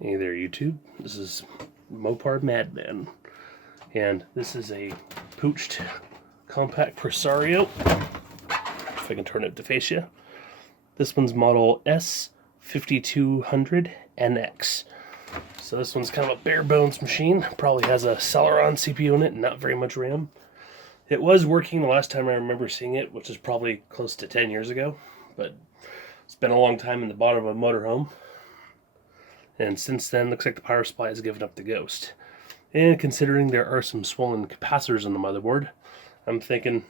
Hey there, YouTube. This is Mopar Madman, and this is a pooched Compaq Presario. If I can turn it to face you. This one's model S5200NX. So this one's kind of a bare bones machine. Probably has a Celeron CPU in it and not very much RAM. It was working the last time I remember seeing it, which is probably close to 10 years ago, but it's been a long time in the bottom of a motorhome. And since then, looks like the power supply has given up the ghost. And considering there are some swollen capacitors on the motherboard, I'm thinking,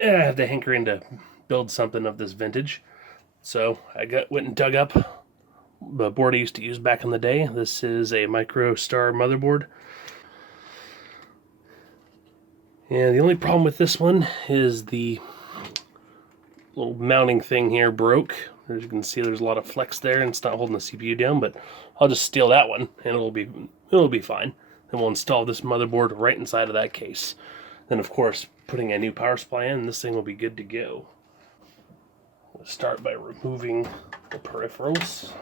I have to hankering to build something of this vintage. So I went and dug up the board I used to use back in the day. This is a Microstar motherboard. And the only problem with this one is the little mounting thing here broke. As you can see, there's a lot of flex there, and it's not holding the CPU down, but I'll just steal that one, and it'll be fine. Then we'll install this motherboard right inside of that case. Then, of course, putting a new power supply in, this thing will be good to go. We'll start by removing the peripherals.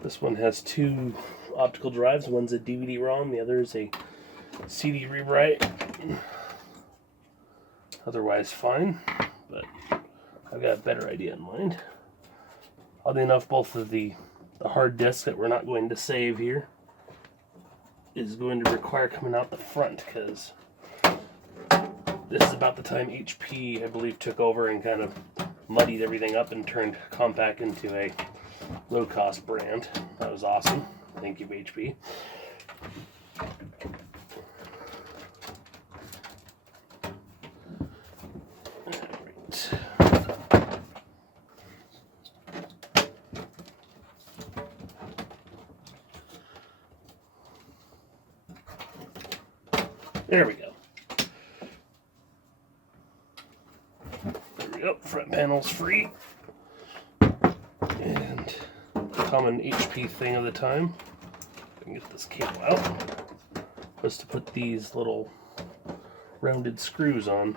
This one has two optical drives. One's a DVD-ROM, the other is a CD rewrite. Otherwise fine, but I've got a better idea in mind. Oddly enough, both of the hard disks that we're not going to save here is going to require coming out the front, because this is about the time HP, I believe, took over and kind of muddied everything up and turned Compaq into a low-cost brand. That was awesome. Thank you, HP. There we go. There we go. Front panel's free. And common HP thing of the time, I can get this cable out, was to put these little rounded screws on.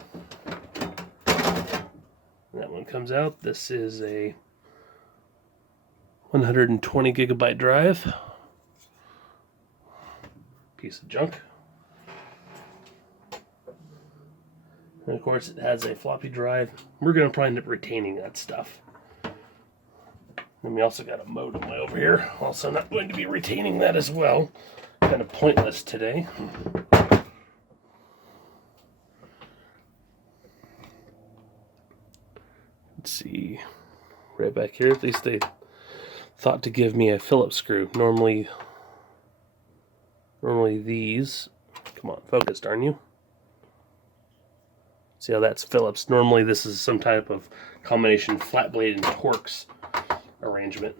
That one comes out. This is a 120 gigabyte drive. Piece of junk. And of course it has a floppy drive. We're going to probably end up retaining that stuff. And we also got a modem way over here. Also not going to be retaining that as well. Kind of pointless today. Let's see. Right back here, at least they thought to give me a Phillips screw. Normally these, come on, focus, darn you. See how that's Phillips. Normally this is some type of combination flat blade and Torx arrangement.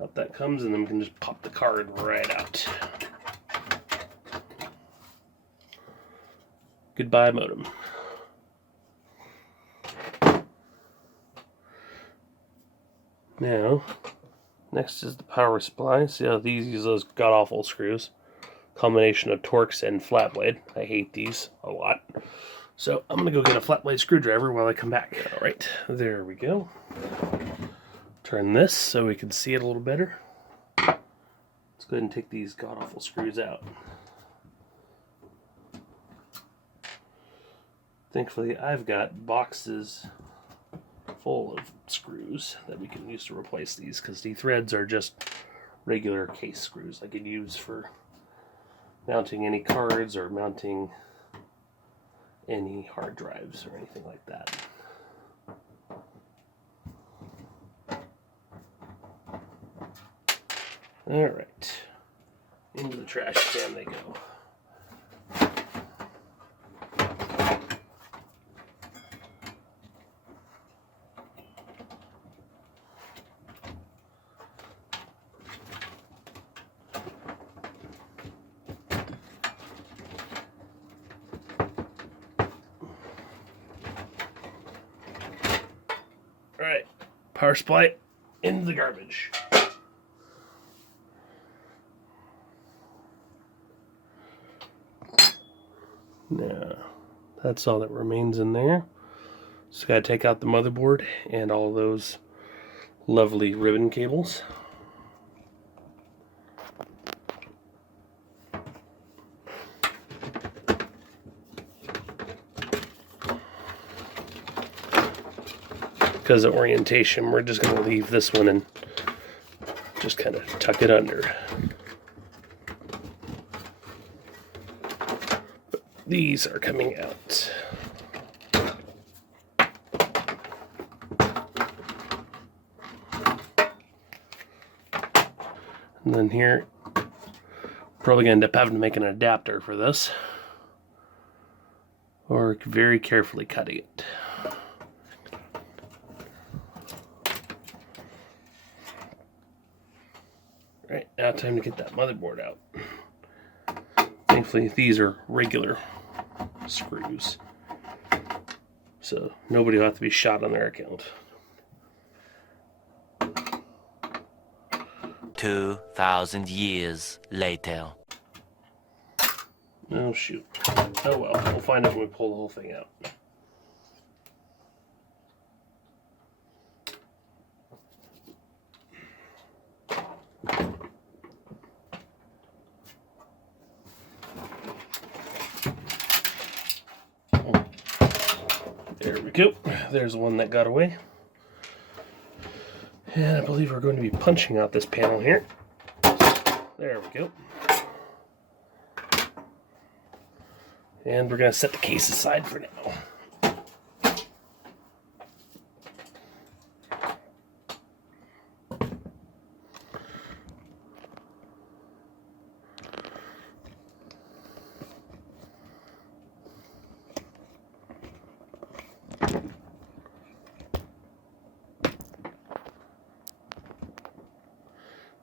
Out that comes, and then we can just pop the card right out. Goodbye, modem. Now, next is the power supply. See how these use those god-awful screws. Combination of Torx and flat blade. I hate these a lot. So I'm going to go get a flat blade screwdriver while I come back. Alright, there we go. Turn this so we can see it a little better. Let's go ahead and take these god-awful screws out. Thankfully, I've got boxes full of screws that we can use to replace these, because the threads are just regular case screws I could use for mounting any cards or mounting any hard drives or anything like that. Alright, into the trash can they go. Alright, power supply into the garbage. Now, That's all that remains in there. So gotta take out the motherboard and all those lovely ribbon cables. Because of orientation, we're just going to leave this one and just kind of tuck it under. But these are coming out. And then here, probably going to end up having to make an adapter for this, or very carefully cutting it. Right, now time to get that motherboard out. Thankfully, these are regular screws, so nobody will have to be shot on their account. 2,000 years later. Oh shoot. Oh well, we'll find out when we pull the whole thing out. There we go. There's one that got away. And I believe we're going to be punching out this panel here. There we go. And we're going to set the case aside for now.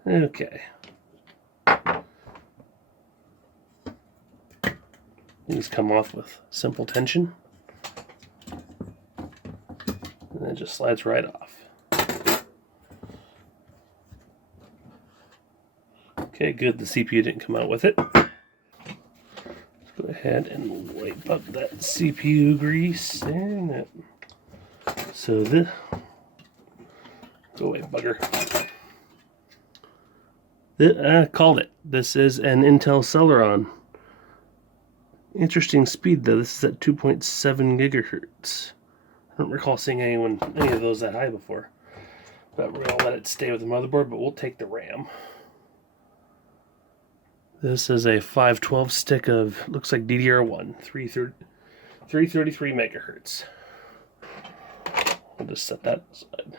Okay. These come off with simple tension. And it just slides right off. Okay, good. The CPU didn't come out with it. Let's go ahead and wipe up that CPU grease there. So this... Go away, bugger. Called it. This is an Intel Celeron. Interesting speed though. This is at 2.7 gigahertz. I don't recall seeing any of those that high before. But we're gonna let it stay with the motherboard. But we'll take the RAM. This is a 512 stick of looks like DDR1, 333 megahertz. I'll just set that aside.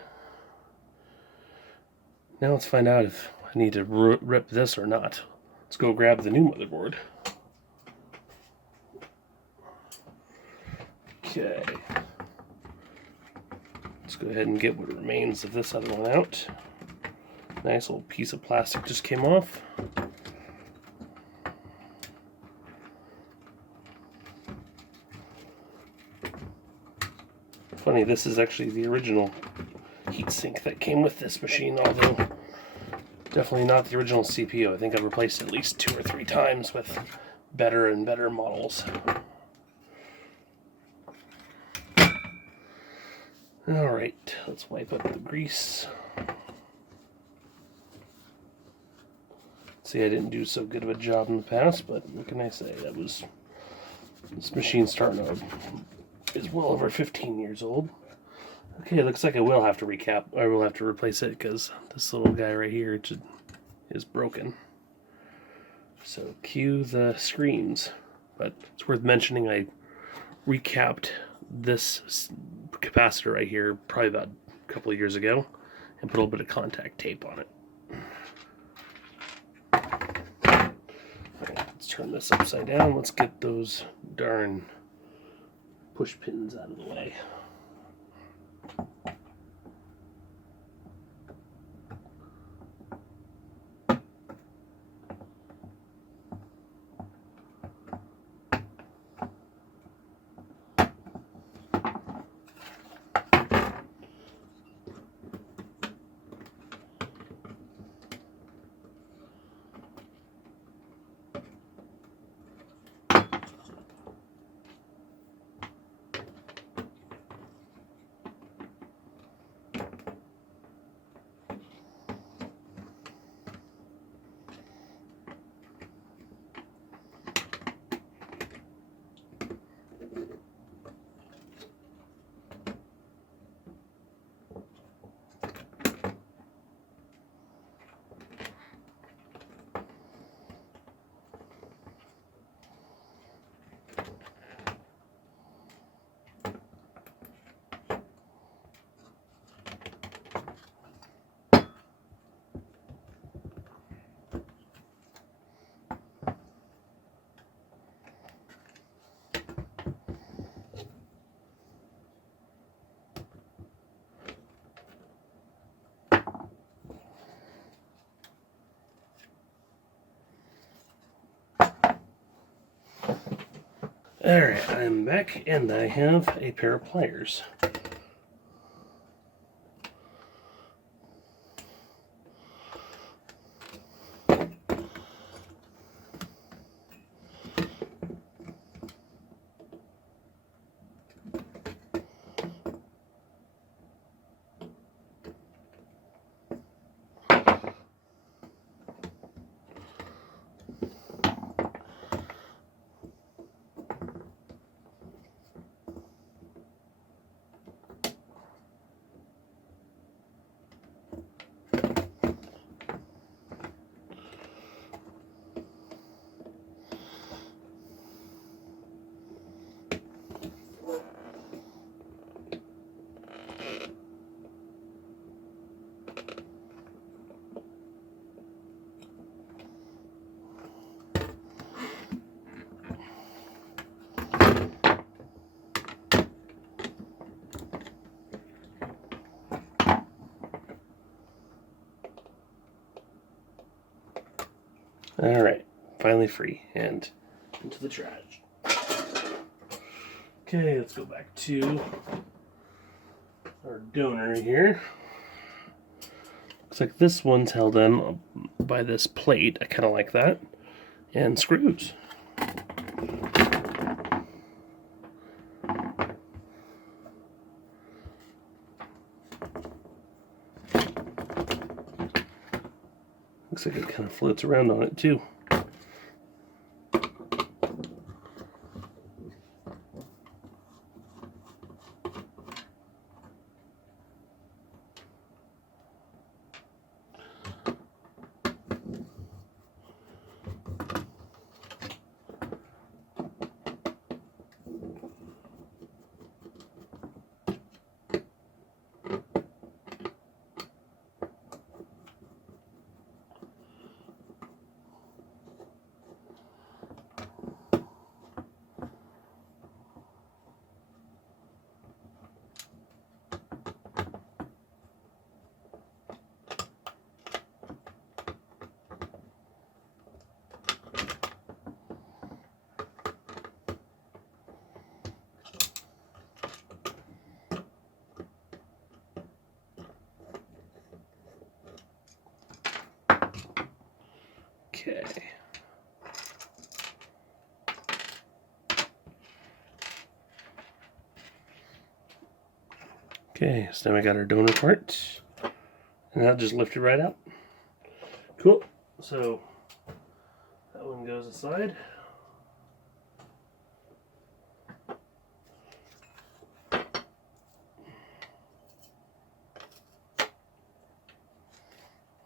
Now let's find out if I need to rip this or not. Let's go grab the new motherboard. Okay. Let's go ahead and get what remains of this other one out. Nice little piece of plastic just came off. Funny, this is actually the original heatsink that came with this machine, although definitely not the original CPU. I think I've replaced it at least 2 or 3 times with better and better models. Alright, let's wipe up the grease. See, I didn't do so good of a job in the past, but what can I say? This machine's starting to is well over 15 years old. Okay, looks like I will have to I will have to replace it because this little guy right here is broken. So cue the screams. But it's worth mentioning I recapped this capacitor right here probably about a couple of years ago and put a little bit of contact tape on it. Alright, let's turn this upside down. Let's get those darn push pins out of the way. Alright, I'm back and I have a pair of pliers. Alright, finally free and into the trash. Okay, let's go back to our donor here. Looks like this one's held in by this plate. I kind of like that. And screws. Looks like it kind of floats around on it too. Okay. Okay, so now we got our donor part. And that just lifted right out. Cool. So that one goes aside.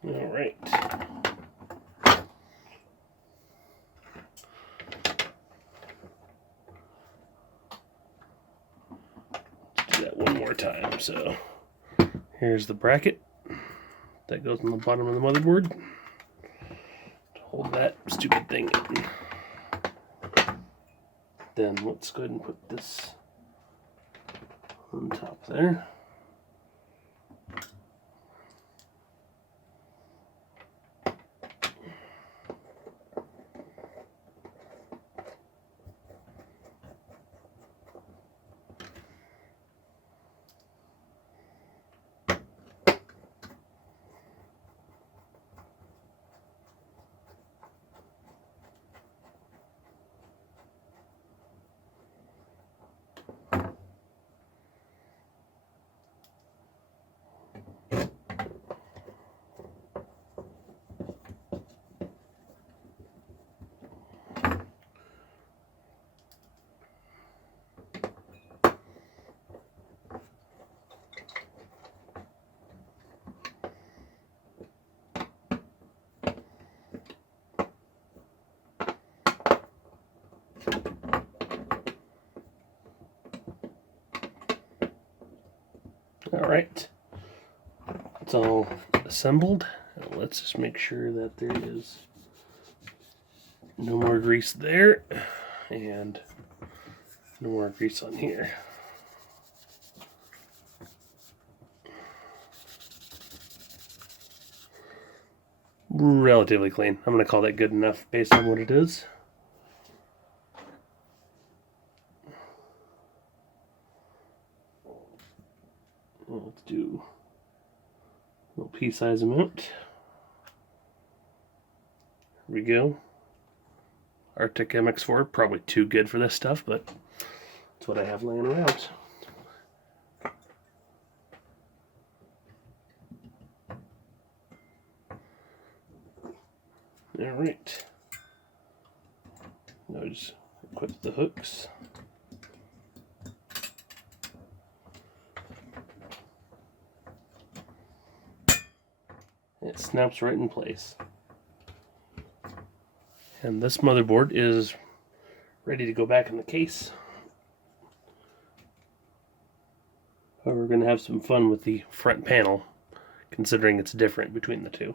All right. Let's do that one more time. So here's the bracket that goes on the bottom of the motherboard to hold that stupid thing in. Then let's go ahead and put this on top there. Alright, it's all assembled. Now let's just make sure that there is no more grease there, and no more grease on here. Relatively clean. I'm going to call that good enough based on what it is. Let's do a little pea size amount. Here we go. Arctic MX4, probably too good for this stuff, but it's what I have laying around. Alright. Now just equip the hooks. It snaps right in place. And this motherboard is ready to go back in the case. But we're going to have some fun with the front panel, considering it's different between the two.